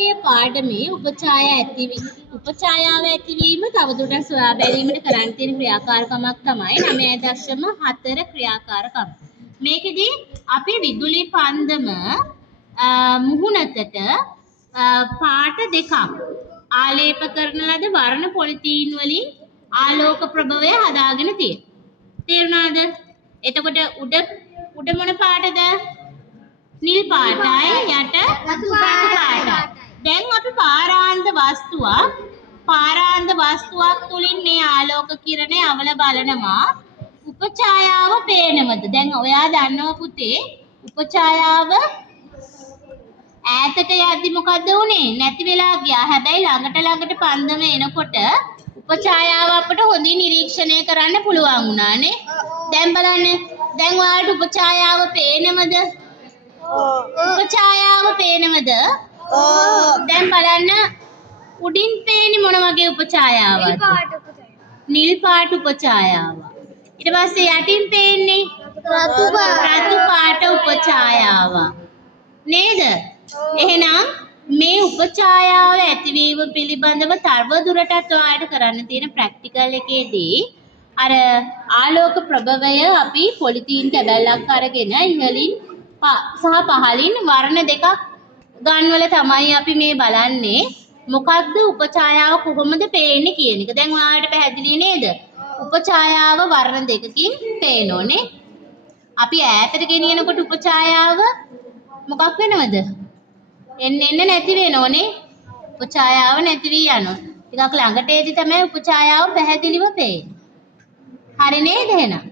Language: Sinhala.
ආලෝකයේ පාඩමේ උපඡායාව ඇතිවීම තවදුරටත් සොයා බැලීමට කරන්න තියෙන ක්‍රියාකාරකමක් තමයි 9.4 ක්‍රියාකාරකම. මේකෙදී අපි විදුලි පන්දම මුහුණතට පාට දෙකක් ආලේප කරන ලද වර්ණ පොලිතීන් වලින් ආලෝක ප්‍රභවය හදාගෙන තියෙනවා. තේරුණාද? එතකොට උඩ මොන පාටද? නිල් පාටයි යට රතු පාටයි. දැන් අපි පාරාන්ත වස්තුවක් තුලින් මේ ආලෝක කිරණය අවල බලනවා. උපඡායාව පේනවද? දැන් ඔයා දන්නවා පුතේ උපඡායාව ඈතට යද්දි මොකද්ද උනේ? නැති වෙලා ගියා. හැබැයි ළඟට පන්දම එනකොට උපඡායාව අපිට හොඳින් නිරීක්ෂණය කරන්න පුළුවන් වුණානේ. දැන් බලන්න. දැන් ඔයාලට උපඡායාව පේනවද? උපඡායාව පේනවද? දැන් බලන්න උඩින් පේන්නේ මොන වගේ උපඡායාවක්ද? නිල් පාට උපඡායාව. ඊට පස්සේ යටින් පේන්නේ රතු පාට උපඡායාව. නේද? එහෙනම් මේ උපඡායාව ඇතිවීම පිළිබඳව තව දුරටත් ඔයාලට කරන්න තියෙන ප්‍රැක්ටිකල් එකේදී අර ආලෝක ප්‍රභවය අපි පොලිතීන් කැබැල්ලක් අරගෙන ඉහළින් සහ පහළින් වර්ණ දෙකක් ගන්වල තමයි අපි මේ බලන්නේ මොකක්ද උපඡායාව කොහොමද පේන්නේ කියන එක. දැන් ඔයාලට පැහැදිලි නේද? උපඡායාව වර්ණ දෙකකින් පේනෝනේ. අපි ඈතට ගෙනියනකොට උපඡායාව මොකක් වෙනවද? එන්න නැති වෙනෝනේ. උපඡායාව නැති වී යනවා. ටිකක් ළඟට එද්දි තමයි උපඡායාව පැහැදිලිව පේන්නේ. හරි නේද එහෙනම්?